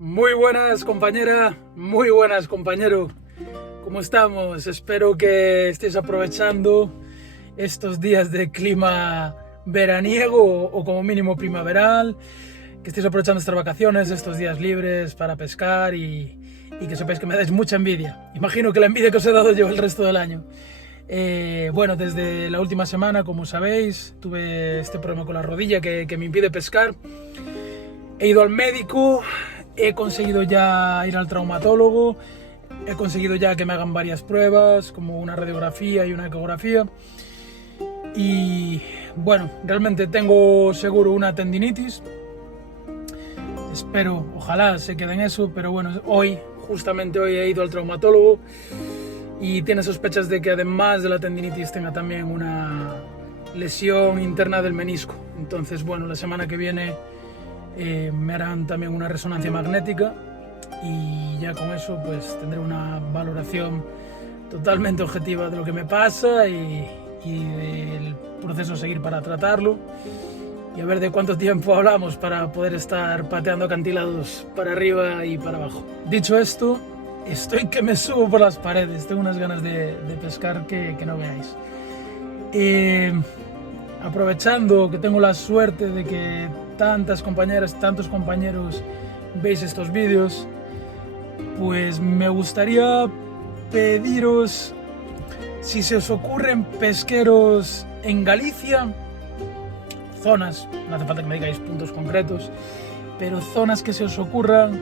Muy buenas compañera, muy buenas compañero, ¿cómo estamos? Espero que estéis aprovechando estos días de clima veraniego o como mínimo primaveral, que estéis aprovechando estas vacaciones, estos días libres para pescar y que sepáis que me dais mucha envidia. Imagino que la envidia que os he dado yo el resto del año. Bueno, desde la última semana, como sabéis, tuve este problema con la rodilla que me impide pescar. He ido al médico, he conseguido ya ir al traumatólogo, he conseguido ya que me hagan varias pruebas, como una radiografía y una ecografía. Y bueno, realmente tengo seguro una tendinitis. Espero, ojalá se quede en eso, pero bueno, justamente hoy he ido al traumatólogo y tiene sospechas de que además de la tendinitis tenga también una lesión interna del menisco. Entonces, bueno, la semana que viene me harán también una resonancia magnética y ya con eso pues tendré una valoración totalmente objetiva de lo que me pasa y del proceso a seguir para tratarlo, y a ver de cuánto tiempo hablamos para poder estar pateando acantilados para arriba y para abajo. Dicho esto, estoy que me subo por las paredes, tengo unas ganas de pescar que no veáis. Aprovechando que tengo la suerte de que tantas compañeras, tantos compañeros veis estos vídeos, pues me gustaría pediros si se os ocurren pesqueros en Galicia, zonas, no hace falta que me digáis puntos concretos, pero zonas que se os ocurran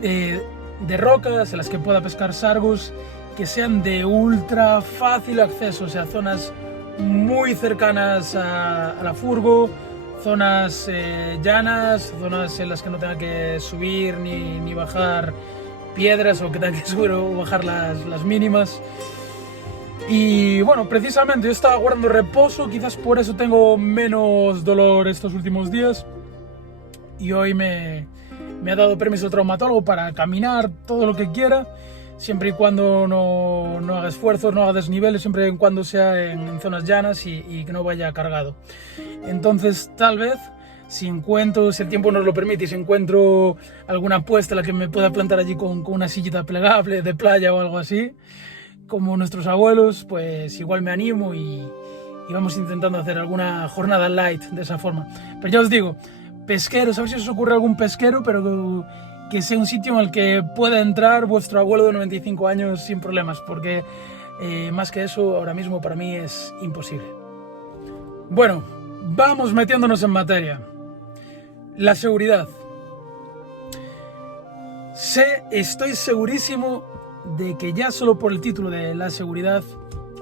de rocas en las que pueda pescar sargos, que sean de ultra fácil acceso, o sea, zonas muy cercanas a la furgo, zonas llanas, zonas en las que no tenga que subir ni bajar piedras, o que tenga que subir o bajar las mínimas. Y bueno, precisamente yo estaba guardando reposo, quizás por eso tengo menos dolor estos últimos días, y hoy me ha dado permiso el traumatólogo para caminar todo lo que quiera, siempre y cuando no haga esfuerzos, no haga desniveles, siempre y cuando sea en zonas llanas y que no vaya cargado. Entonces, tal vez, si el tiempo nos lo permite, y si encuentro alguna puesta en la que me pueda plantar allí con una sillita plegable de playa o algo así, como nuestros abuelos, pues igual me animo y vamos intentando hacer alguna jornada light de esa forma. Pero ya os digo, pesqueros, a ver si os ocurre algún pesquero, pero que sea un sitio en el que pueda entrar vuestro abuelo de 95 años sin problemas, porque más que eso ahora mismo para mí es imposible. Bueno, vamos metiéndonos en materia. La seguridad. Estoy segurísimo de que ya solo por el título de la seguridad,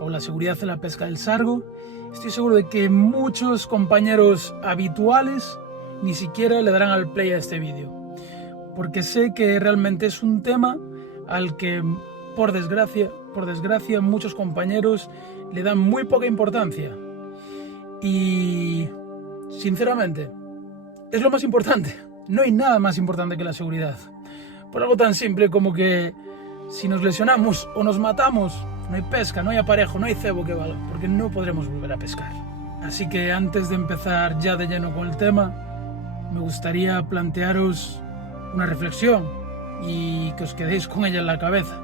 o la seguridad en la pesca del sargo, estoy seguro de que muchos compañeros habituales ni siquiera le darán al play a este vídeo, porque sé que realmente es un tema al que, por desgracia, muchos compañeros le dan muy poca importancia. Y, sinceramente, es lo más importante. No hay nada más importante que la seguridad. Por algo tan simple como que si nos lesionamos o nos matamos, no hay pesca, no hay aparejo, no hay cebo que valga, porque no podremos volver a pescar. Así que antes de empezar ya de lleno con el tema, me gustaría plantearos una reflexión y que os quedéis con ella en la cabeza.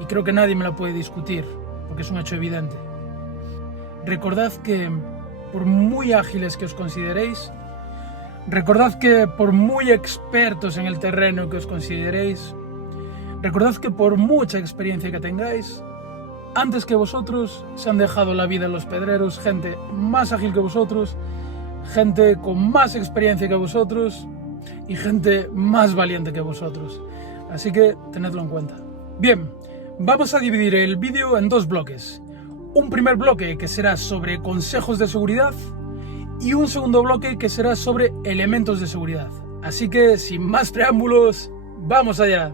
Y creo que nadie me la puede discutir, porque es un hecho evidente. Recordad que, por muy ágiles que os consideréis, recordad que por muy expertos en el terreno que os consideréis, recordad que por mucha experiencia que tengáis, antes que vosotros se han dejado la vida en los pedreros gente más ágil que vosotros, gente con más experiencia que vosotros y gente más valiente que vosotros. Así que tenedlo en cuenta. Bien, vamos a dividir el vídeo en dos bloques. Un primer bloque que será sobre consejos de seguridad y un segundo bloque que será sobre elementos de seguridad. Así que, sin más preámbulos, ¡vamos allá!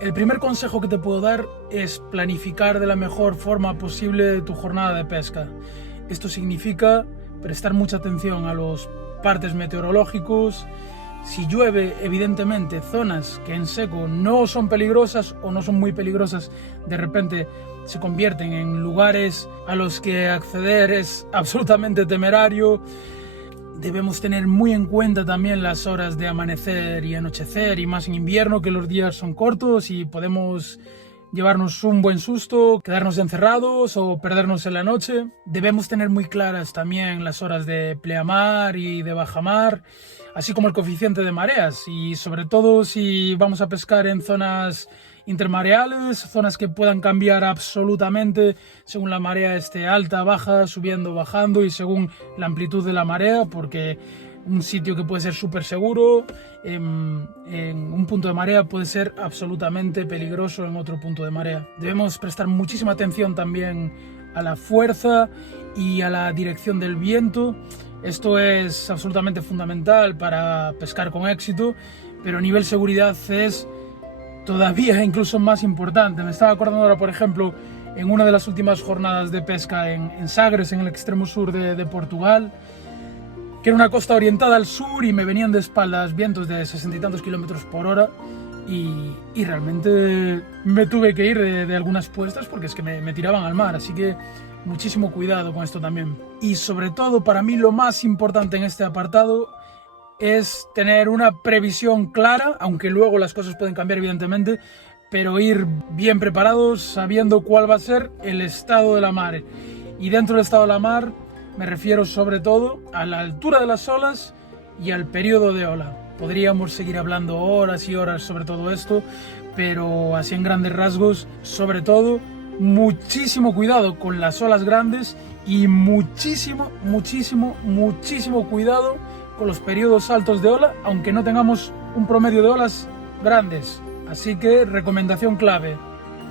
El primer consejo que te puedo dar es planificar de la mejor forma posible tu jornada de pesca. Esto significa prestar mucha atención a los partes meteorológicos, Si llueve, evidentemente, zonas que en seco no son peligrosas o no son muy peligrosas, de repente se convierten en lugares a los que acceder es absolutamente temerario. Debemos tener muy en cuenta también las horas de amanecer y anochecer, y más en invierno, que los días son cortos y podemos llevarnos un buen susto, quedarnos encerrados o perdernos en la noche. Debemos tener muy claras también las horas de pleamar y de bajamar, así como el coeficiente de mareas, y sobre todo si vamos a pescar en zonas intermareales, zonas que puedan cambiar absolutamente según la marea esté alta, baja, subiendo, bajando y según la amplitud de la marea, porque un sitio que puede ser súper seguro en un punto de marea puede ser absolutamente peligroso en otro punto de marea. Debemos prestar muchísima atención también a la fuerza y a la dirección del viento. Esto es absolutamente fundamental para pescar con éxito, pero a nivel seguridad es todavía incluso más importante. Me estaba acordando ahora, por ejemplo, en una de las últimas jornadas de pesca en Sagres, en el extremo sur de Portugal, que era una costa orientada al sur y me venían de espaldas vientos de 60 y tantos kilómetros por hora y realmente me tuve que ir de algunas puestas porque es que me tiraban al mar, así que muchísimo cuidado con esto también. Y sobre todo, para mí lo más importante en este apartado es tener una previsión clara, aunque luego las cosas pueden cambiar evidentemente, pero ir bien preparados, sabiendo cuál va a ser el estado de la mar. Y dentro del estado de la mar me refiero sobre todo a la altura de las olas y al periodo de ola. Podríamos seguir hablando horas y horas sobre todo esto, pero así en grandes rasgos, sobre todo, muchísimo cuidado con las olas grandes y muchísimo cuidado con los periodos altos de ola, aunque no tengamos un promedio de olas grandes. Así que recomendación clave: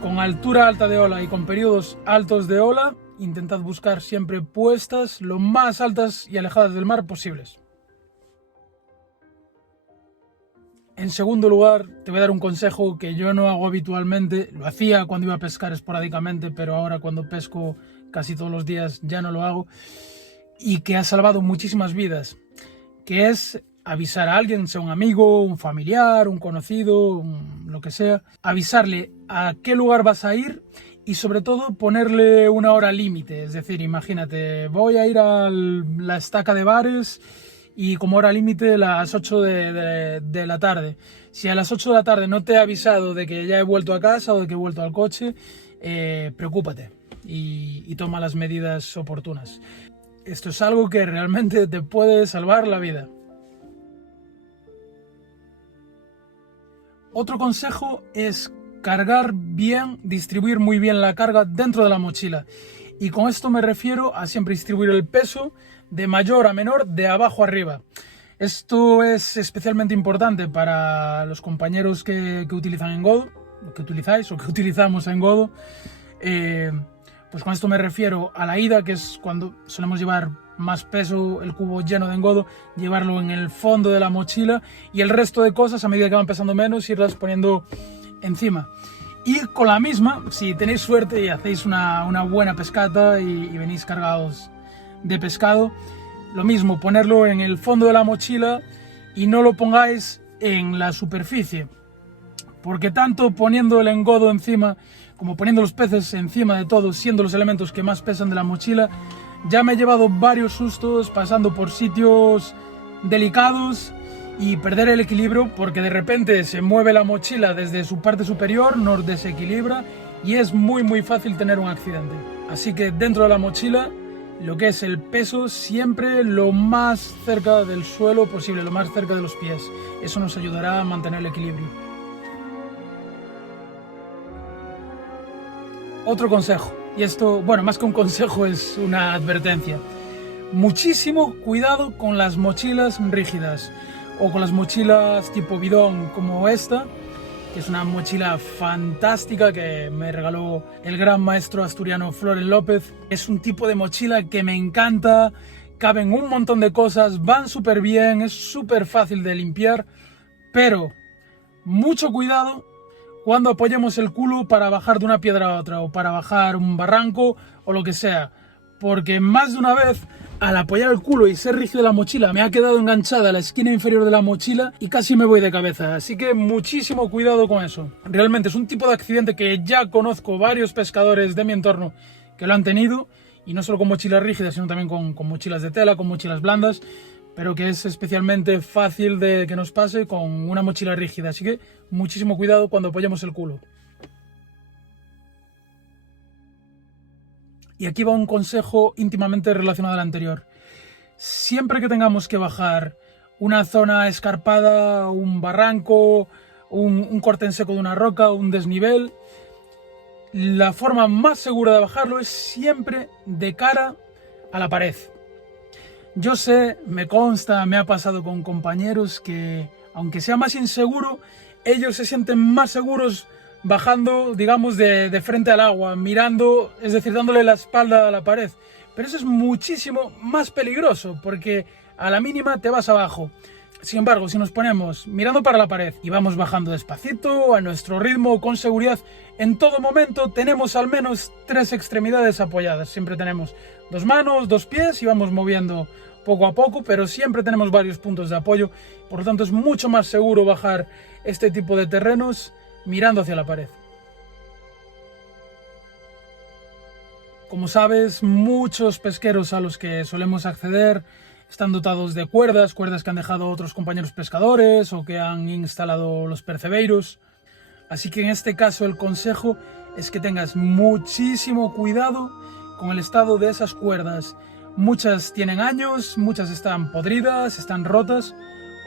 con altura alta de ola y con periodos altos de ola, intentad buscar siempre puestas lo más altas y alejadas del mar posibles. En segundo lugar, te voy a dar un consejo que yo no hago habitualmente. Lo hacía cuando iba a pescar esporádicamente, pero ahora cuando pesco casi todos los días ya no lo hago, y que ha salvado muchísimas vidas, que es avisar a alguien, sea un amigo, un familiar, un conocido, lo que sea, avisarle a qué lugar vas a ir y sobre todo ponerle una hora límite. Es decir, imagínate, voy a ir a la estaca de Bares y como hora límite las 8 de la tarde. Si a las 8 de la tarde no te he avisado de que ya he vuelto a casa o de que he vuelto al coche, preocúpate y toma las medidas oportunas. Esto es algo que realmente te puede salvar la vida. Otro consejo es cargar bien, distribuir muy bien la carga dentro de la mochila. Y con esto me refiero a siempre distribuir el peso de mayor a menor, de abajo a arriba. Esto es especialmente importante para los compañeros que utilizan engodo, que utilizáis o que utilizamos engodo. Pues con esto me refiero a la ida, que es cuando solemos llevar más peso, el cubo lleno de engodo, llevarlo en el fondo de la mochila, y el resto de cosas, a medida que van pesando menos, irlas poniendo encima. Y con la misma, si tenéis suerte y hacéis una buena pescata y venís cargados de pescado, lo mismo, ponerlo en el fondo de la mochila y no lo pongáis en la superficie, porque tanto poniendo el engodo encima como poniendo los peces encima de todo, siendo los elementos que más pesan de la mochila, ya me he llevado varios sustos pasando por sitios delicados y perder el equilibrio porque de repente se mueve la mochila desde su parte superior, nos desequilibra y es muy fácil tener un accidente. Así que dentro de la mochila, lo que es el peso siempre lo más cerca del suelo posible, lo más cerca de los pies. Eso nos ayudará a mantener el equilibrio. Otro consejo, y esto, bueno, más que un consejo es una advertencia. Muchísimo cuidado con las mochilas rígidas o con las mochilas tipo bidón como esta, que es una mochila fantástica que me regaló el gran maestro asturiano Floren López. Es un tipo de mochila que me encanta, caben un montón de cosas, van súper bien, es súper fácil de limpiar, pero mucho cuidado cuando apoyemos el culo para bajar de una piedra a otra o para bajar un barranco o lo que sea, porque más de una vez al apoyar el culo y ser rígido la mochila, me ha quedado enganchada la esquina inferior de la mochila y casi me voy de cabeza. Así que muchísimo cuidado con eso. Realmente es un tipo de accidente que ya conozco varios pescadores de mi entorno que lo han tenido, y no solo con mochilas rígidas, sino también con mochilas de tela, con mochilas blandas, pero que es especialmente fácil de que nos pase con una mochila rígida. Así que muchísimo cuidado cuando apoyamos el culo. Y aquí va un consejo íntimamente relacionado al anterior. Siempre que tengamos que bajar una zona escarpada, un barranco, un corte en seco de una roca, un desnivel, la forma más segura de bajarlo es siempre de cara a la pared. Yo sé, me consta, me ha pasado con compañeros que, aunque sea más inseguro, ellos se sienten más seguros bajando, digamos, de frente al agua, mirando, es decir, dándole la espalda a la pared. Pero eso es muchísimo más peligroso, porque a la mínima te vas abajo. Sin embargo, si nos ponemos mirando para la pared y vamos bajando despacito, a nuestro ritmo, con seguridad, en todo momento tenemos al menos 3 extremidades apoyadas. Siempre tenemos 2 manos, 2 pies y vamos moviendo poco a poco, pero siempre tenemos varios puntos de apoyo. Por lo tanto, es mucho más seguro bajar este tipo de terrenos mirando hacia la pared. Como sabes, muchos pesqueros a los que solemos acceder están dotados de cuerdas que han dejado otros compañeros pescadores o que han instalado los percebeiros. Así que en este caso el consejo es que tengas muchísimo cuidado con el estado de esas cuerdas. Muchas tienen años, muchas están podridas, están rotas,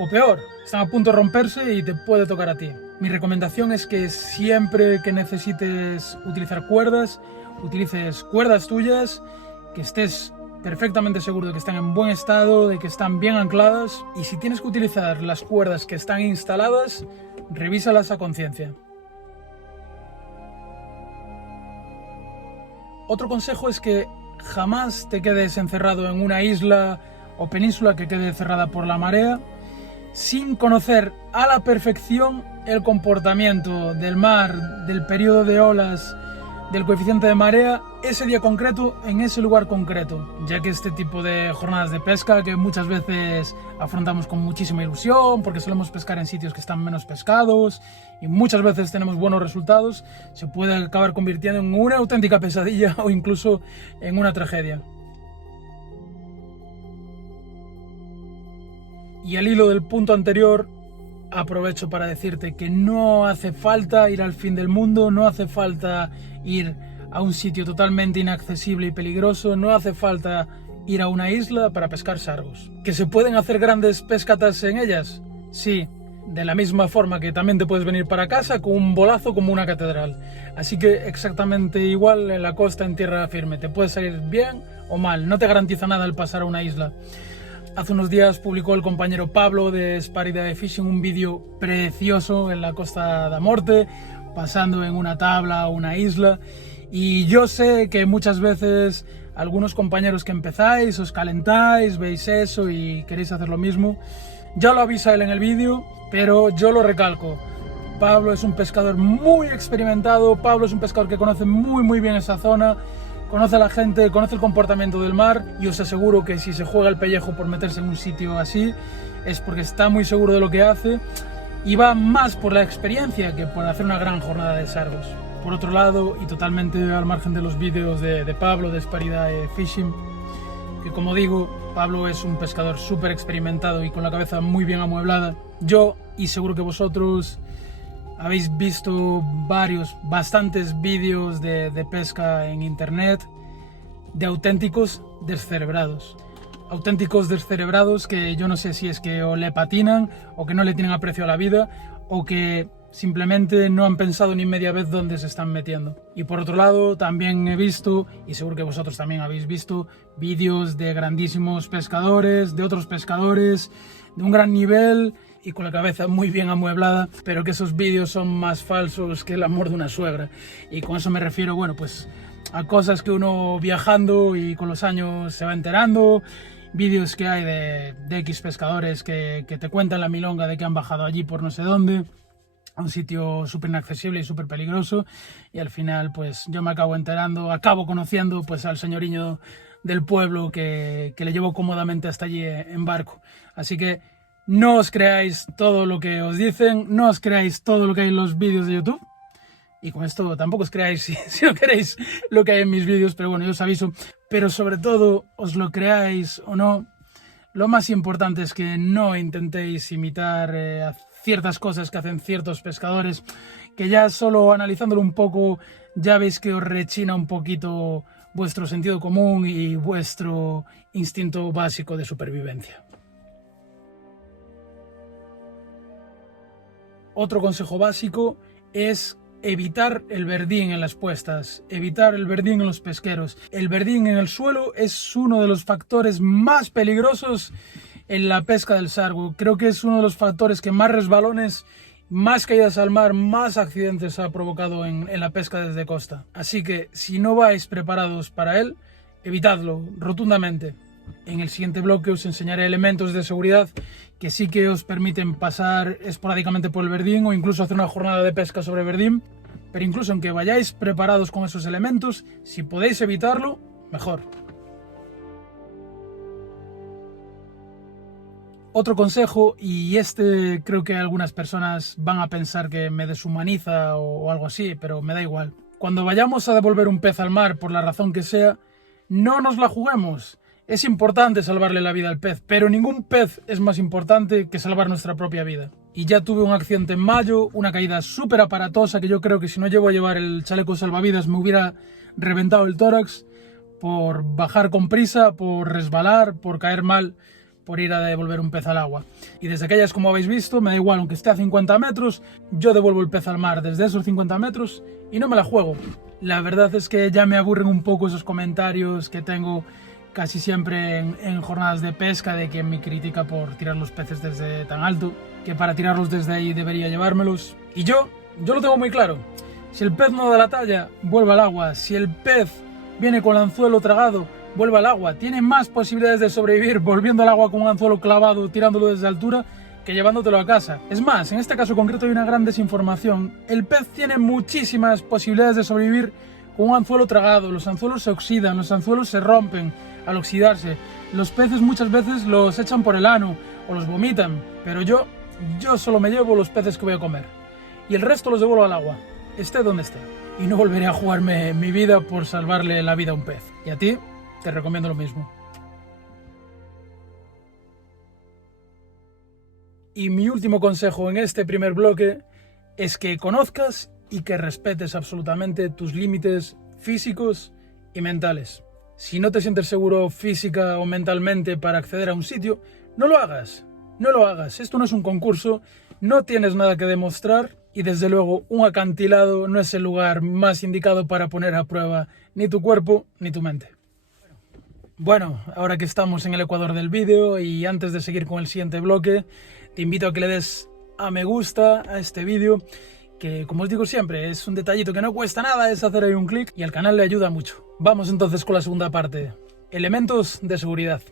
o peor, están a punto de romperse y te puede tocar a ti. Mi recomendación es que siempre que necesites utilizar cuerdas, utilices cuerdas tuyas, que estés perfectamente seguro de que están en buen estado, de que están bien ancladas, y si tienes que utilizar las cuerdas que están instaladas, revísalas a conciencia. Otro consejo es que jamás te quedes encerrado en una isla o península que quede cerrada por la marea sin conocer a la perfección el comportamiento del mar, del periodo de olas, del coeficiente de marea, ese día concreto, en ese lugar concreto, ya que este tipo de jornadas de pesca, que muchas veces afrontamos con muchísima ilusión, porque solemos pescar en sitios que están menos pescados, y muchas veces tenemos buenos resultados, se puede acabar convirtiendo en una auténtica pesadilla o incluso en una tragedia. Y al hilo del punto anterior, aprovecho para decirte que no hace falta ir al fin del mundo, no hace falta ir a un sitio totalmente inaccesible y peligroso, no hace falta ir a una isla para pescar sargos. ¿Que se pueden hacer grandes pescatas en ellas? Sí, de la misma forma que también te puedes venir para casa con un bolazo como una catedral. Así que exactamente igual en la costa, en tierra firme, te puede salir bien o mal, no te garantiza nada el pasar a una isla. Hace unos días publicó el compañero Pablo de Sparidae Fishing un vídeo precioso en la Costa da Morte, pasando en una tabla a una isla. Y yo sé que muchas veces algunos compañeros que empezáis, os calentáis, veis eso y queréis hacer lo mismo. Ya lo avisa él en el vídeo, pero yo lo recalco. Pablo es un pescador muy experimentado, Pablo es un pescador que conoce muy bien esa zona, conoce a la gente, conoce el comportamiento del mar, y os aseguro que si se juega el pellejo por meterse en un sitio así, es porque está muy seguro de lo que hace y va más por la experiencia que por hacer una gran jornada de sargos. Por otro lado, y totalmente al margen de los vídeos de Pablo de Sparidae Fishing, que como digo, Pablo es un pescador súper experimentado y con la cabeza muy bien amueblada. Yo, y seguro que vosotros, habéis visto bastantes vídeos de pesca en internet de auténticos descerebrados. Auténticos descerebrados que yo no sé si es que o le patinan o que no le tienen aprecio a la vida o que simplemente no han pensado ni media vez dónde se están metiendo. Y por otro lado, también he visto, y seguro que vosotros también habéis visto, vídeos de grandísimos pescadores, de otros pescadores, de un gran nivel y con la cabeza muy bien amueblada, pero que esos vídeos son más falsos que el amor de una suegra. Y con eso me refiero, bueno, pues a cosas que uno viajando y con los años se va enterando, vídeos que hay de X pescadores que te cuentan la milonga de que han bajado allí por no sé dónde, a un sitio súper inaccesible y súper peligroso, y al final pues yo me acabo enterando, acabo conociendo pues al señoriño del pueblo que le llevó cómodamente hasta allí en barco. Así que no os creáis todo lo que os dicen, no os creáis todo lo que hay en los vídeos de YouTube. Y con esto tampoco os creáis si no queréis lo que hay en mis vídeos, pero bueno, yo os aviso. Pero sobre todo, os lo creáis o no, lo más importante es que no intentéis imitar a ciertas cosas que hacen ciertos pescadores, que ya solo analizándolo un poco ya veis que os rechina un poquito vuestro sentido común y vuestro instinto básico de supervivencia. Otro consejo básico es evitar el verdín en las puestas, evitar el verdín en los pesqueros. El verdín en el suelo es uno de los factores más peligrosos en la pesca del sargo. Creo que es uno de los factores que más resbalones, más caídas al mar, más accidentes ha provocado en la pesca desde costa. Así que si no vais preparados para él, evitadlo rotundamente. En el siguiente bloque os enseñaré elementos de seguridad que sí que os permiten pasar esporádicamente por el verdín o incluso hacer una jornada de pesca sobre verdín, pero incluso aunque vayáis preparados con esos elementos, si podéis evitarlo, mejor. Otro consejo, y este creo que algunas personas van a pensar que me deshumaniza o algo así, pero me da igual. Cuando vayamos a devolver un pez al mar, por la razón que sea, no nos la juguemos. Es importante salvarle la vida al pez, pero ningún pez es más importante que salvar nuestra propia vida. Y ya tuve un accidente en mayo, una caída súper aparatosa que yo creo que si no llevo a llevar el chaleco salvavidas me hubiera reventado el tórax por bajar con prisa, por resbalar, por caer mal, por ir a devolver un pez al agua. Y desde aquellas, como habéis visto, me da igual, aunque esté a 50 metros, yo devuelvo el pez al mar desde esos 50 metros y no me la juego. La verdad es que ya me aburren un poco esos comentarios que tengo casi siempre en jornadas de pesca de quien me critica por tirar los peces desde tan alto, que para tirarlos desde ahí debería llevármelos. Y yo lo tengo muy claro. Si el pez no da la talla, vuelve al agua. Si el pez viene con el anzuelo tragado, vuelve al agua. Tiene más posibilidades de sobrevivir volviendo al agua con un anzuelo clavado, tirándolo desde altura, que llevándotelo a casa. Es más, en este caso concreto hay una gran desinformación. El pez tiene muchísimas posibilidades de sobrevivir con un anzuelo tragado. Los anzuelos se oxidan, los anzuelos se rompen al oxidarse. Los peces muchas veces los echan por el ano o los vomitan, pero yo solo me llevo los peces que voy a comer. Y el resto los devuelvo al agua, esté donde esté. Y no volveré a jugarme mi vida por salvarle la vida a un pez. Y a ti, te recomiendo lo mismo. Y mi último consejo en este primer bloque es que conozcas y que respetes absolutamente tus límites físicos y mentales. Si no te sientes seguro física o mentalmente para acceder a un sitio, no lo hagas. No lo hagas. Esto no es un concurso, no tienes nada que demostrar y desde luego un acantilado no es el lugar más indicado para poner a prueba ni tu cuerpo ni tu mente. Bueno, ahora que estamos en el ecuador del vídeo y antes de seguir con el siguiente bloque, te invito a que le des a me gusta a este vídeo, que como os digo siempre, es un detallito que no cuesta nada, es hacer ahí un clic y al canal le ayuda mucho. Vamos entonces con la segunda parte, elementos de seguridad.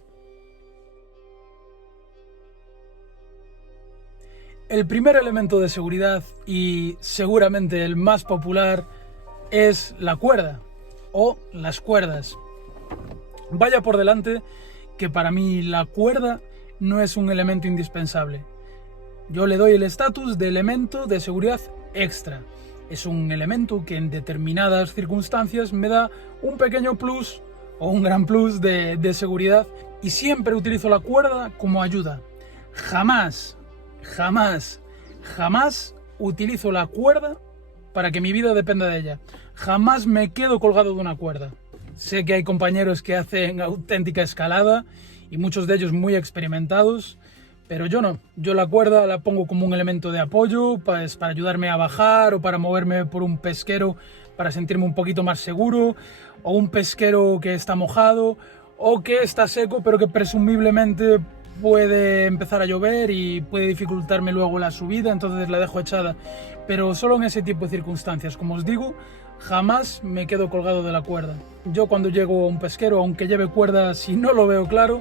El primer elemento de seguridad y seguramente el más popular es la cuerda o las cuerdas. Vaya por delante que para mí la cuerda no es un elemento indispensable. Yo le doy el estatus de elemento de seguridad extra. Es un elemento que en determinadas circunstancias me da un pequeño plus o un gran plus de seguridad y siempre utilizo la cuerda como ayuda. Jamás utilizo la cuerda para que mi vida dependa de ella. Jamás me quedo colgado de una cuerda. Sé que hay compañeros que hacen auténtica escalada y muchos de ellos muy experimentados, pero yo no. Yo la cuerda la pongo como un elemento de apoyo, pues, para ayudarme a bajar o para moverme por un pesquero para sentirme un poquito más seguro, o un pesquero que está mojado o que está seco pero que presumiblemente puede empezar a llover y puede dificultarme luego la subida, entonces la dejo echada. Pero solo en ese tipo de circunstancias, como os digo, jamás me quedo colgado de la cuerda. Yo cuando llego a un pesquero, aunque lleve cuerda, si no lo veo claro,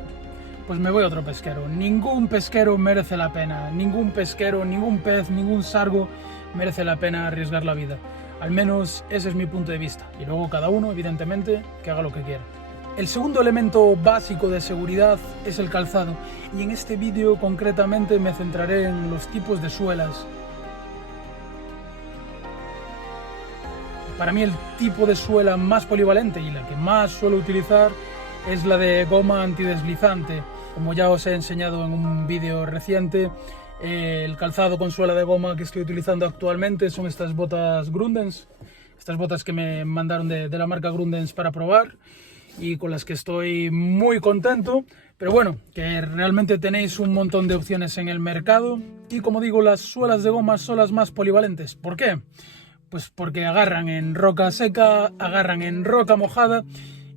pues me voy a otro pesquero. Ningún pesquero merece la pena, ningún pesquero, ningún pez, ningún sargo merece la pena arriesgar la vida. Al menos ese es mi punto de vista. Y luego cada uno, evidentemente, que haga lo que quiera. El segundo elemento básico de seguridad es el calzado, y en este vídeo concretamente me centraré en los tipos de suelas. Para mí el tipo de suela más polivalente y la que más suelo utilizar es la de goma antideslizante. Como ya os he enseñado en un vídeo reciente, el calzado con suela de goma que estoy utilizando actualmente son estas botas Grundens, estas botas que me mandaron de la marca Grundens para probar y con las que estoy muy contento. Pero bueno, que realmente tenéis un montón de opciones en el mercado y, como digo, las suelas de goma son las más polivalentes. ¿Por qué? Pues porque agarran en roca seca, agarran en roca mojada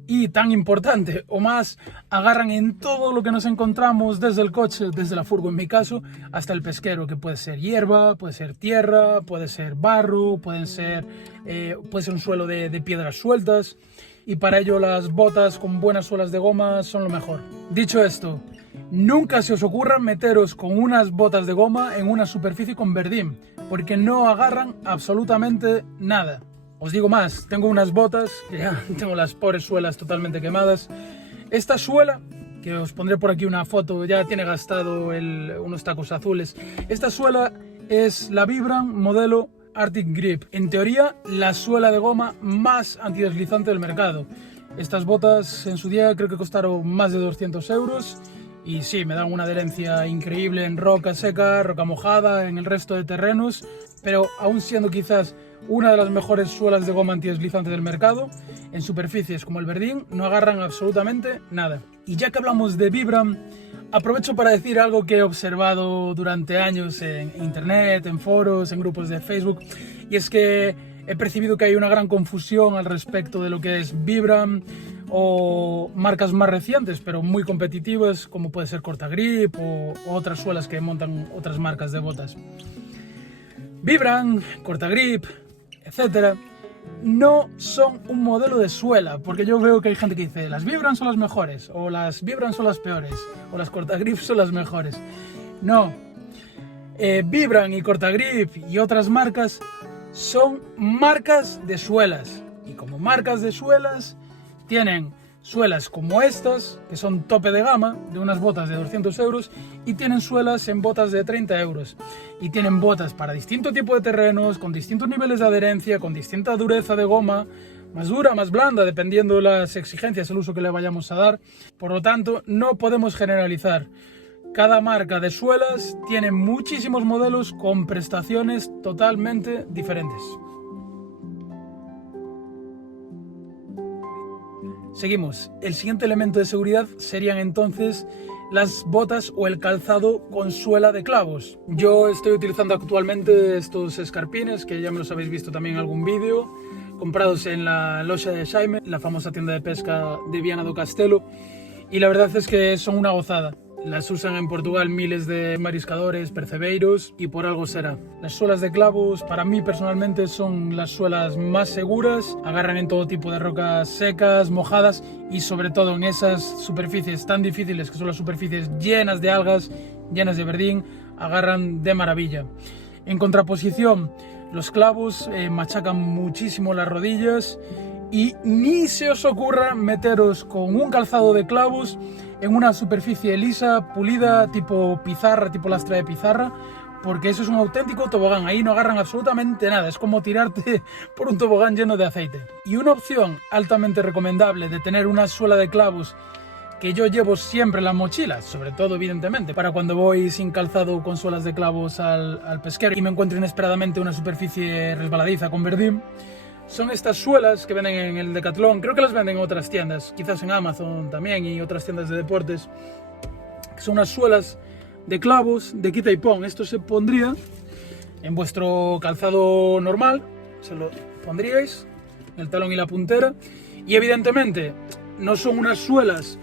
y, tan importante o más, agarran en todo lo que nos encontramos, desde el coche, desde la furgo en mi caso, hasta el pesquero, que puede ser hierba, puede ser tierra, puede ser barro, puede ser un suelo de piedras sueltas, y para ello las botas con buenas suelas de goma son lo mejor. Dicho esto, nunca se os ocurra meteros con unas botas de goma en una superficie con verdín, porque no agarran absolutamente nada. Os digo más, tengo unas botas que ya tengo las pobres suelas totalmente quemadas. Esta suela, que os pondré por aquí una foto, ya tiene gastado unos tacos azules. Esta suela es la Vibram modelo Arctic Grip. En teoría, la suela de goma más antideslizante del mercado. Estas botas en su día creo que costaron más de 200 euros. Y sí, me dan una adherencia increíble en roca seca, roca mojada, en el resto de terrenos. Pero aún siendo quizás una de las mejores suelas de goma antideslizante del mercado, en superficies como el verdín no agarran absolutamente nada. Y ya que hablamos de Vibram, aprovecho para decir algo que he observado durante años en internet, en foros, en grupos de Facebook, y es que he percibido que hay una gran confusión al respecto de lo que es Vibram o marcas más recientes pero muy competitivas, como puede ser Cortagrip o otras suelas que montan otras marcas de botas. Vibram, Cortagrip, etcétera, no son un modelo de suela, porque yo veo que hay gente que dice las Vibram son las mejores, o las Vibram son las peores, o las Cortagrip son las mejores. No, Vibram y Cortagrip y otras marcas son marcas de suelas, y como marcas de suelas tienen suelas como estas, que son tope de gama, de unas botas de 200 euros, y tienen suelas en botas de 30 euros. Y tienen botas para distinto tipo de terrenos, con distintos niveles de adherencia, con distinta dureza de goma, más dura, más blanda, dependiendo de las exigencias, el uso que le vayamos a dar. Por lo tanto, no podemos generalizar. Cada marca de suelas tiene muchísimos modelos con prestaciones totalmente diferentes. Seguimos. El siguiente elemento de seguridad serían entonces las botas o el calzado con suela de clavos. Yo estoy utilizando actualmente estos escarpines, que ya me los habéis visto también en algún vídeo, comprados en la loja de Jaime, la famosa tienda de pesca de Viana do Castelo, y la verdad es que son una gozada. Las usan en Portugal miles de mariscadores, percebeiros, y por algo será. Las suelas de clavos para mí personalmente son las suelas más seguras, agarran en todo tipo de rocas secas, mojadas y sobre todo en esas superficies tan difíciles que son las superficies llenas de algas, llenas de verdín, agarran de maravilla. En contraposición, los clavos machacan muchísimo las rodillas y ni se os ocurra meteros con un calzado de clavos en una superficie lisa, pulida, tipo pizarra, tipo lastra de pizarra, porque eso es un auténtico tobogán. Ahí no agarran absolutamente nada, es como tirarte por un tobogán lleno de aceite. Y una opción altamente recomendable de tener una suela de clavos que yo llevo siempre en la mochila, sobre todo evidentemente para cuando voy sin calzado con suelas de clavos al pesquero y me encuentro inesperadamente una superficie resbaladiza con verdín, son estas suelas que venden en el Decathlon. Creo que las venden en otras tiendas, quizás en Amazon también y otras tiendas de deportes, que son unas suelas de clavos de quita y pon. Esto se pondría en vuestro calzado normal, se lo pondríais en el talón y la puntera, y evidentemente no son unas suelas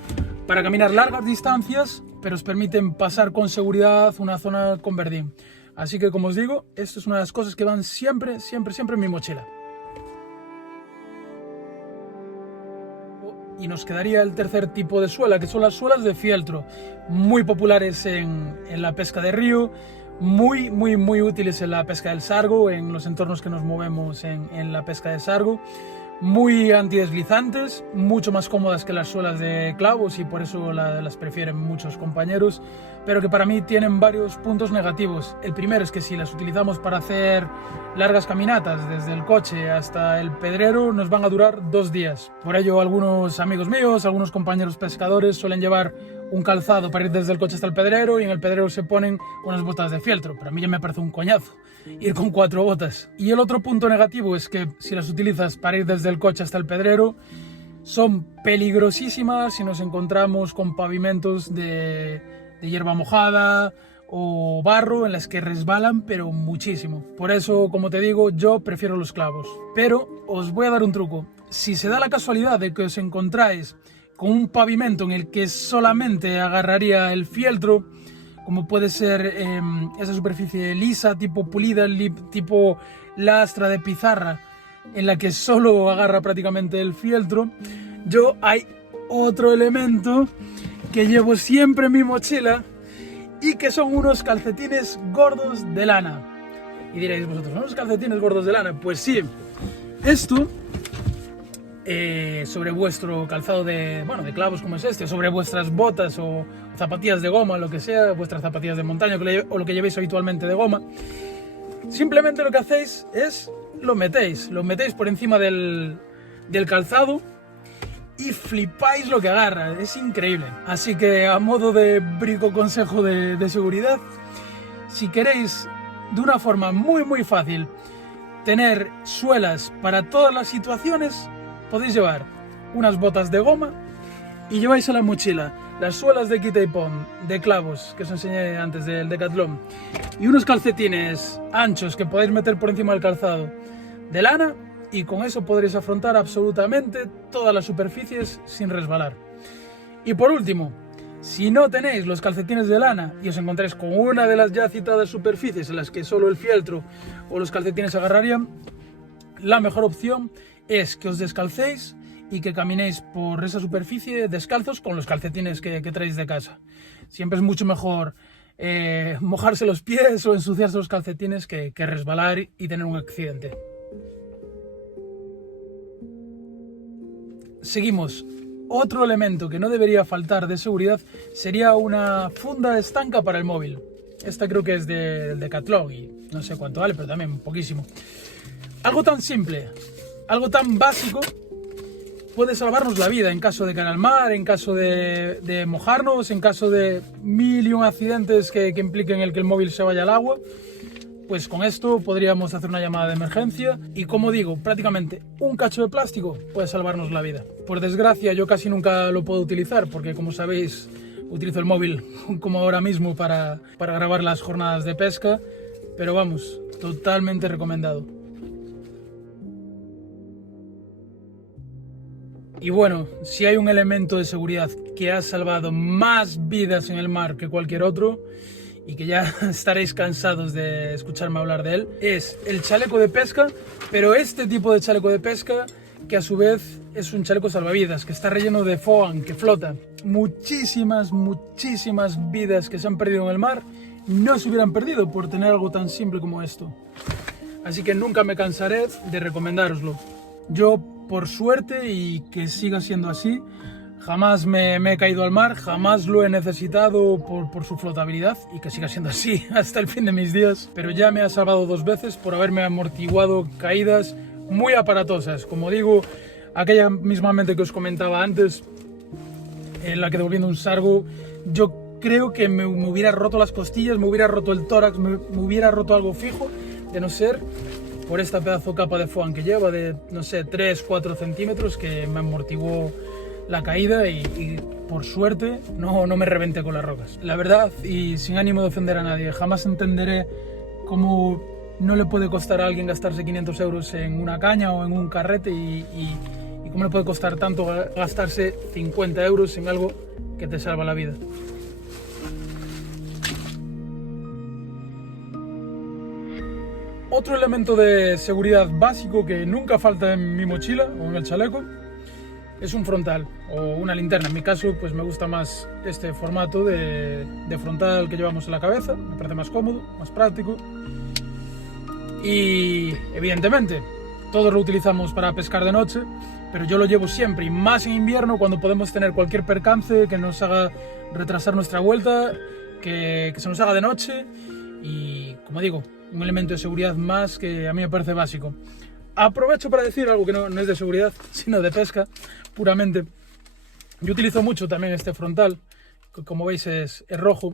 para caminar largas distancias, pero os permiten pasar con seguridad una zona con verdín. Así que, como os digo, esto es una de las cosas que van siempre en mi mochila. Y nos quedaría el tercer tipo de suela, que son las suelas de fieltro, muy populares en la pesca de río, muy útiles en la pesca del sargo, en los entornos que nos movemos en la pesca de sargo, muy antideslizantes, mucho más cómodas que las suelas de clavos y por eso las prefieren muchos compañeros, pero que para mí tienen varios puntos negativos. El primero es que si las utilizamos para hacer largas caminatas desde el coche hasta el pedrero nos van a durar 2 días. Por ello algunos amigos míos, algunos compañeros pescadores suelen llevar un calzado para ir desde el coche hasta el pedrero y en el pedrero se ponen unas botas de fieltro, pero a mí ya me parece un coñazo ir con 4 botas. Y el otro punto negativo es que si las utilizas para ir desde el coche hasta el pedrero son peligrosísimas si nos encontramos con pavimentos de hierba mojada o barro en las que resbalan pero muchísimo. Por eso, como te digo, yo prefiero los clavos. Pero os voy a dar un truco. Si se da la casualidad de que os encontráis con un pavimento en el que solamente agarraría el fieltro, como puede ser esa superficie lisa, tipo pulida, tipo lastra de pizarra, en la que solo agarra prácticamente el fieltro, yo hay otro elemento que llevo siempre en mi mochila y que son unos calcetines gordos de lana. Y diréis vosotros, ¿unos calcetines gordos de lana? Pues sí, esto sobre vuestro calzado de clavos como es este, sobre vuestras botas o zapatillas de goma, lo que sea, vuestras zapatillas de montaña o lo que llevéis habitualmente de goma, simplemente lo que hacéis es lo metéis por encima del calzado y flipáis lo que agarra, es increíble. Así que a modo de brico consejo de seguridad, si queréis de una forma muy fácil tener suelas para todas las situaciones, podéis llevar unas botas de goma y lleváis en la mochila las suelas de quita y pon de clavos que os enseñé antes del Decathlon y unos calcetines anchos que podéis meter por encima del calzado de lana, y con eso podréis afrontar absolutamente todas las superficies sin resbalar. Y por último, si no tenéis los calcetines de lana y os encontráis con una de las ya citadas superficies en las que solo el fieltro o los calcetines agarrarían, la mejor opción es que os descalcéis y que caminéis por esa superficie descalzos con los calcetines que traéis de casa. Siempre es mucho mejor mojarse los pies o ensuciarse los calcetines que resbalar y tener un accidente. Seguimos. Otro elemento que no debería faltar de seguridad sería una funda estanca para el móvil. Esta creo que es del Decathlon y no sé cuánto vale, pero también poquísimo. Algo tan simple, algo tan básico puede salvarnos la vida en caso de caer al mar, en caso de mojarnos, en caso de 1001 accidentes que impliquen el que el móvil se vaya al agua. Pues con esto podríamos hacer una llamada de emergencia y, como digo, prácticamente un cacho de plástico puede salvarnos la vida. Por desgracia yo casi nunca lo puedo utilizar porque, como sabéis, utilizo el móvil como ahora mismo para grabar las jornadas de pesca, pero vamos, totalmente recomendado. Y bueno, si hay un elemento de seguridad que ha salvado más vidas en el mar que cualquier otro, y que ya estaréis cansados de escucharme hablar de él, es el chaleco de pesca, pero este tipo de chaleco de pesca que a su vez es un chaleco salvavidas, que está relleno de foam, que flota. Muchísimas vidas que se han perdido en el mar no se hubieran perdido por tener algo tan simple como esto. Así que nunca me cansaré de recomendároslo. Yo, por suerte, y que siga siendo así, jamás me he caído al mar, jamás lo he necesitado por su flotabilidad, y que siga siendo así hasta el fin de mis días. Pero ya me ha salvado 2 veces por haberme amortiguado caídas muy aparatosas. Como digo, aquella mismamente que os comentaba antes, en la que devolviendo un sargo, yo creo que me hubiera roto las costillas, me hubiera roto el tórax, me hubiera roto algo fijo, de no ser por esta pedazo capa de foam que lleva de, no sé, 3-4 centímetros que me amortiguó la caída y por suerte no me reventé con las rocas. La verdad, y sin ánimo de ofender a nadie, jamás entenderé cómo no le puede costar a alguien gastarse 500 euros en una caña o en un carrete y cómo le puede costar tanto gastarse 50 euros en algo que te salva la vida. Otro elemento de seguridad básico que nunca falta en mi mochila o en el chaleco es un frontal o una linterna. En mi caso, pues me gusta más este formato de frontal que llevamos en la cabeza, me parece más cómodo, más práctico. Y evidentemente, todos lo utilizamos para pescar de noche, pero yo lo llevo siempre, y más en invierno, cuando podemos tener cualquier percance que nos haga retrasar nuestra vuelta, que se nos haga de noche, y como digo, un elemento de seguridad más que a mí me parece básico. Aprovecho para decir algo que no es de seguridad, sino de pesca, puramente. Yo utilizo mucho también este frontal, que como veis es rojo.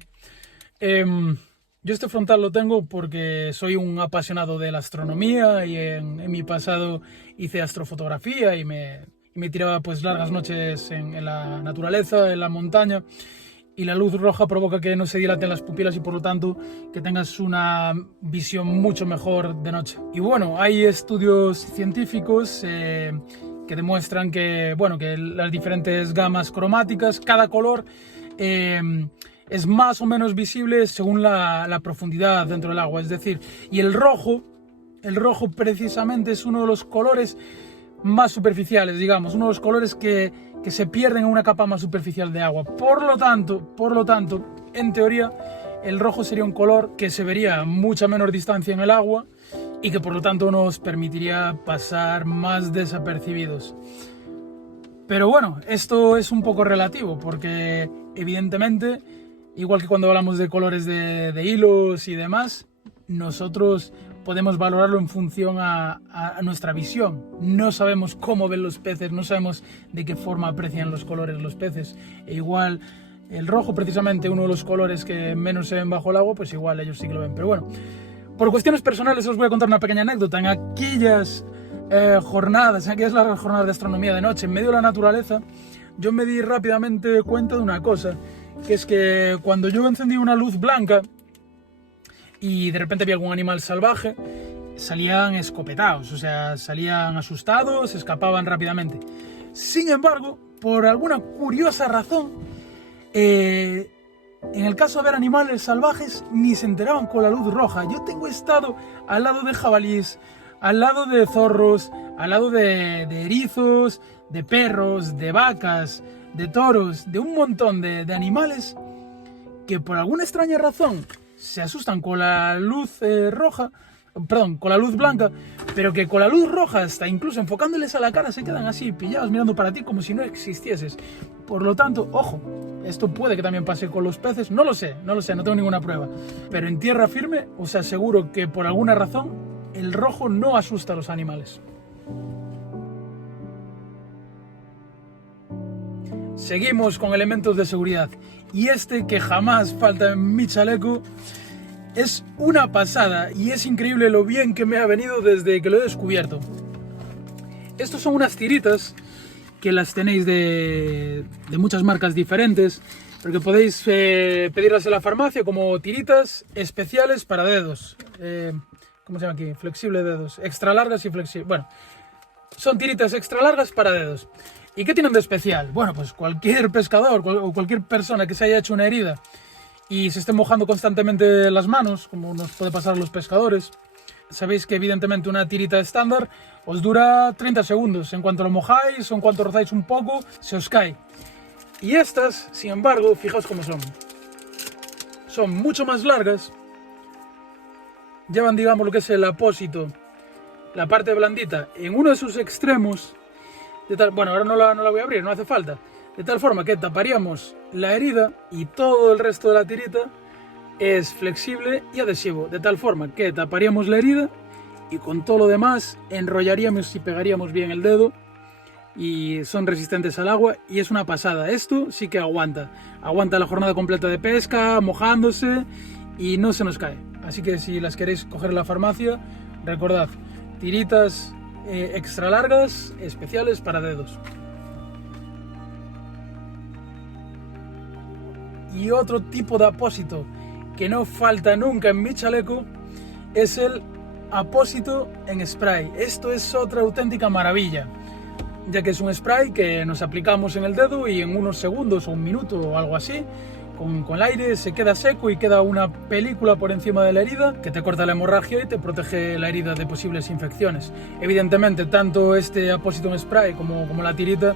Yo este frontal lo tengo porque soy un apasionado de la astronomía y en mi pasado hice astrofotografía y me tiraba pues largas noches en la naturaleza, en la montaña, y la luz roja provoca que no se dilaten las pupilas y por lo tanto que tengas una visión mucho mejor de noche. Y bueno, hay estudios científicos que demuestran que, bueno, que las diferentes gamas cromáticas, cada color es más o menos visible según la profundidad dentro del agua. Es decir, y el rojo precisamente es uno de los colores más superficiales, digamos, uno de los colores que se pierden en una capa más superficial de agua. Por lo tanto, en teoría, el rojo sería un color que se vería a mucha menor distancia en el agua y que por lo tanto nos permitiría pasar más desapercibidos. Pero bueno, esto es un poco relativo porque evidentemente, igual que cuando hablamos de colores de hilos y demás, nosotros podemos valorarlo en función a nuestra visión. No sabemos cómo ven los peces, no sabemos de qué forma aprecian los colores los peces. E igual el rojo, precisamente uno de los colores que menos se ven bajo el agua, pues igual ellos sí que lo ven. Pero bueno, por cuestiones personales os voy a contar una pequeña anécdota. En aquellas largas jornadas de astronomía de noche en medio de la naturaleza, yo me di rápidamente cuenta de una cosa, que es que cuando yo encendí una luz blanca y de repente había algún animal salvaje, salían escopetados, o sea, salían asustados, escapaban rápidamente. Sin embargo, por alguna curiosa razón, en el caso de ver animales salvajes, ni se enteraban con la luz roja. Yo tengo estado al lado de jabalíes, al lado de zorros, al lado de erizos, de perros, de vacas, de toros, de un montón de animales que por alguna extraña razón se asustan con la luz con la luz blanca, pero que con la luz roja, hasta incluso enfocándoles a la cara, se quedan así pillados mirando para ti como si no existieses. Por lo tanto, ojo, esto puede que también pase con los peces, no lo sé, no tengo ninguna prueba, pero en tierra firme os aseguro que por alguna razón el rojo no asusta a los animales. Seguimos con elementos de seguridad, y este que jamás falta en mi chaleco es una pasada, y es increíble lo bien que me ha venido desde que lo he descubierto. Estos son unas tiritas que las tenéis de muchas marcas diferentes, pero que podéis pedirlas en la farmacia como tiritas especiales para dedos. ¿Cómo se llama aquí? Flexible dedos, extra largas y flexibles. Bueno, son tiritas extra largas para dedos. ¿Y qué tienen de especial? Bueno, pues cualquier pescador o cualquier persona que se haya hecho una herida y se esté mojando constantemente las manos, como nos puede pasar a los pescadores, sabéis que evidentemente una tirita estándar os dura 30 segundos. En cuanto lo mojáis o en cuanto rozáis un poco, se os cae. Y estas, sin embargo, fijaos cómo son. Son mucho más largas. Llevan, digamos, lo que es el apósito, la parte blandita, en uno de sus extremos. Bueno, ahora no la voy a abrir, no hace falta. De tal forma que taparíamos la herida y todo el resto de la tirita es flexible y adhesivo. De tal forma que taparíamos la herida y con todo lo demás enrollaríamos y pegaríamos bien el dedo, y son resistentes al agua y es una pasada. Esto sí que aguanta la jornada completa de pesca, mojándose, y no se nos cae. Así que si las queréis coger en la farmacia, recordad, tiritas extra largas, especiales para dedos. Y otro tipo de apósito que no falta nunca en mi chaleco es el apósito en spray. Esto es otra auténtica maravilla, ya que es un spray que nos aplicamos en el dedo y en unos segundos o un minuto o algo así, con el aire se queda seco y queda una película por encima de la herida que te corta la hemorragia y te protege la herida de posibles infecciones. Evidentemente, tanto este apósito en spray como la tirita,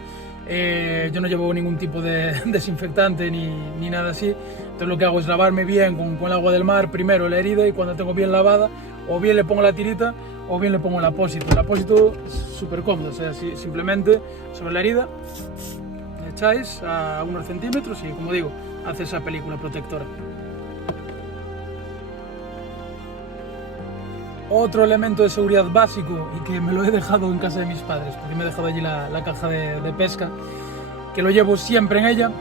yo no llevo ningún tipo de desinfectante ni nada así. Entonces lo que hago es lavarme bien con el agua del mar primero la herida, y cuando tengo bien lavada, o bien le pongo la tirita o bien le pongo el apósito. El apósito es súper cómodo, o sea, simplemente sobre la herida le echáis a unos centímetros y, como digo, hace esa película protectora. Otro elemento de seguridad básico, y que me lo he dejado en casa de mis padres, porque me he dejado allí la caja de pesca, que lo llevo siempre en ella,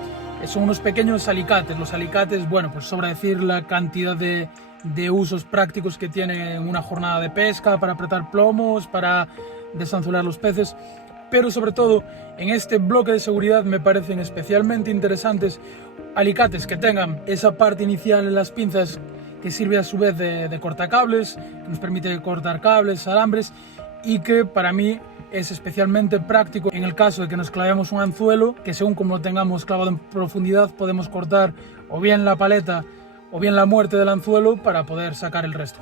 son unos pequeños alicates. Los alicates, bueno, pues sobra decir la cantidad de usos prácticos que tiene en una jornada de pesca, para apretar plomos, para desanzular los peces, pero sobre todo en este bloque de seguridad me parecen especialmente interesantes alicates que tengan esa parte inicial en las pinzas que sirve a su vez de cortacables, que nos permite cortar cables, alambres, y que para mí es especialmente práctico en el caso de que nos clavemos un anzuelo, que según como lo tengamos clavado en profundidad podemos cortar o bien la paleta o bien la muerte del anzuelo para poder sacar el resto.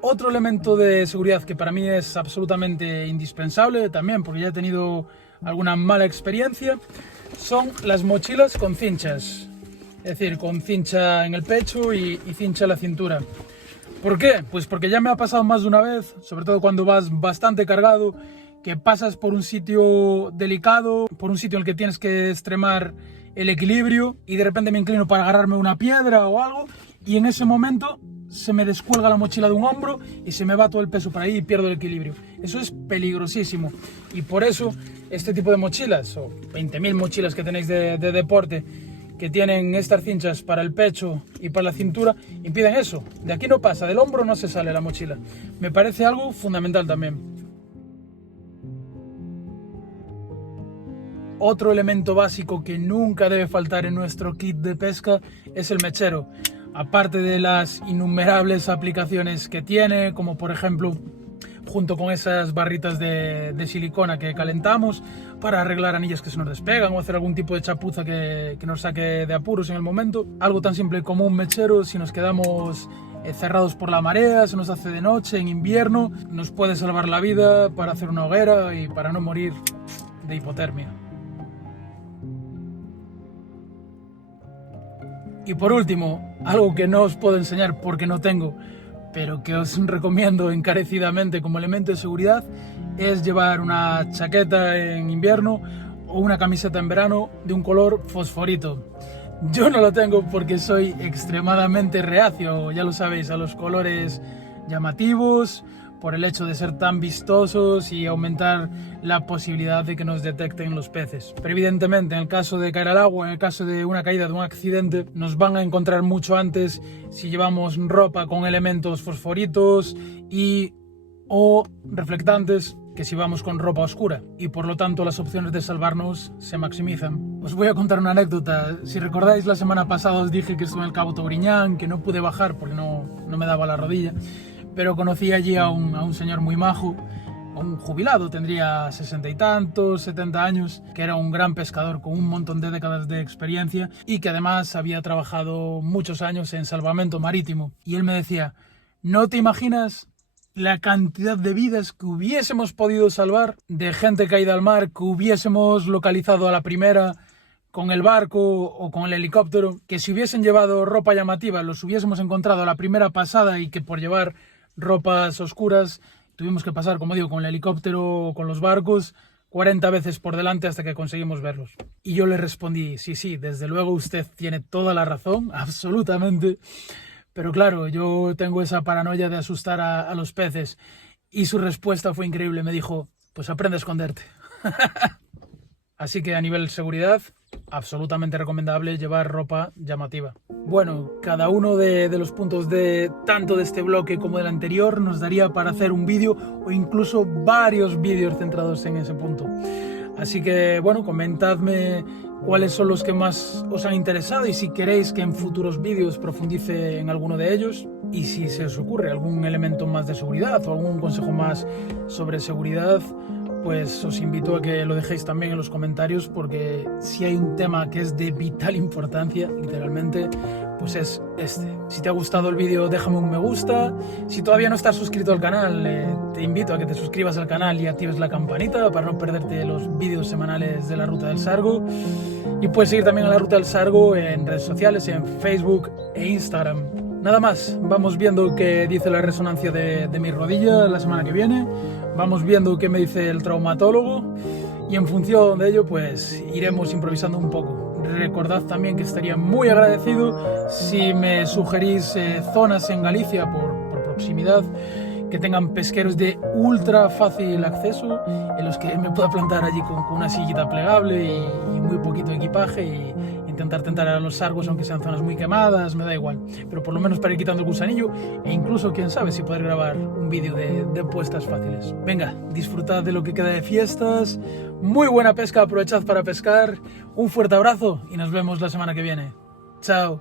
Otro elemento de seguridad que para mí es absolutamente indispensable también, porque ya he tenido alguna mala experiencia, son las mochilas con cinchas, es decir, con cincha en el pecho y cincha en la cintura. ¿Por qué? Pues porque ya me ha pasado más de una vez, sobre todo cuando vas bastante cargado, que pasas por un sitio delicado, por un sitio en el que tienes que extremar el equilibrio y de repente me inclino para agarrarme una piedra o algo y en ese momento se me descuelga la mochila de un hombro y se me va todo el peso por ahí y pierdo el equilibrio. Eso es peligrosísimo y por eso este tipo de mochilas, o 20.000 mochilas que tenéis de deporte, que tienen estas cinchas para el pecho y para la cintura, impiden eso. De aquí no pasa, del hombro no se sale la mochila. Me parece algo fundamental también. Otro elemento básico que nunca debe faltar en nuestro kit de pesca es el mechero. Aparte de las innumerables aplicaciones que tiene, como por ejemplo, junto con esas barritas de silicona que calentamos para arreglar anillas que se nos despegan o hacer algún tipo de chapuza que nos saque de apuros en el momento. Algo tan simple como un mechero, si nos quedamos cerrados por la marea, se nos hace de noche, en invierno, nos puede salvar la vida para hacer una hoguera y para no morir de hipotermia. Y por último, algo que no os puedo enseñar porque no tengo, pero que os recomiendo encarecidamente como elemento de seguridad, es llevar una chaqueta en invierno o una camiseta en verano de un color fosforito. Yo no lo tengo porque soy extremadamente reacio, ya lo sabéis, a los colores llamativos, por el hecho de ser tan vistosos y aumentar la posibilidad de que nos detecten los peces. Pero evidentemente en el caso de caer al agua, en el caso de una caída, de un accidente, nos van a encontrar mucho antes si llevamos ropa con elementos fosforitos o reflectantes que si vamos con ropa oscura, y por lo tanto las opciones de salvarnos se maximizan. Os voy a contar una anécdota. Si recordáis, la semana pasada os dije que estuve en el Cabo Tobriñán, que no pude bajar porque no me daba la rodilla, pero conocí allí a un señor muy majo, a un jubilado, tendría 60 y tantos, 70 años, que era un gran pescador con un montón de décadas de experiencia y que además había trabajado muchos años en salvamento marítimo. Y él me decía, ¿no te imaginas la cantidad de vidas que hubiésemos podido salvar, de gente caída al mar, que hubiésemos localizado a la primera con el barco o con el helicóptero, que si hubiesen llevado ropa llamativa los hubiésemos encontrado a la primera pasada y que por llevar ropas oscuras tuvimos que pasar, como digo, con el helicóptero o con los barcos 40 veces por delante hasta que conseguimos verlos? Y yo le respondí, sí, desde luego usted tiene toda la razón, absolutamente. Pero claro, yo tengo esa paranoia de asustar a los peces. Y su respuesta fue increíble. Me dijo, pues aprende a esconderte. Así que a nivel seguridad, absolutamente recomendable llevar ropa llamativa. Bueno, cada uno de los puntos tanto de este bloque como del anterior nos daría para hacer un vídeo o incluso varios vídeos centrados en ese punto. Así que bueno, comentadme cuáles son los que más os han interesado y si queréis que en futuros vídeos profundice en alguno de ellos, y si se os ocurre algún elemento más de seguridad o algún consejo más sobre seguridad, pues os invito a que lo dejéis también en los comentarios, porque si hay un tema que es de vital importancia, literalmente, pues es este. Si te ha gustado el vídeo, déjame un me gusta. Si todavía no estás suscrito al canal, te invito a que te suscribas al canal y actives la campanita para no perderte los vídeos semanales de la Ruta del Sargo. Y puedes seguir también a la Ruta del Sargo en redes sociales, en Facebook e Instagram. Nada más, vamos viendo qué dice la resonancia de mi rodilla la semana que viene, vamos viendo qué me dice el traumatólogo y en función de ello pues iremos improvisando un poco. Recordad también que estaría muy agradecido si me sugerís zonas en Galicia por proximidad que tengan pesqueros de ultra fácil acceso, en los que me pueda plantar allí con una sillita plegable y muy poquito equipaje y intentar tentar a los sargos, aunque sean zonas muy quemadas, me da igual, pero por lo menos para ir quitando el gusanillo e incluso, quién sabe, si poder grabar un vídeo de puestas fáciles. Venga, disfrutad de lo que queda de fiestas, muy buena pesca, aprovechad para pescar, un fuerte abrazo y nos vemos la semana que viene. Chao.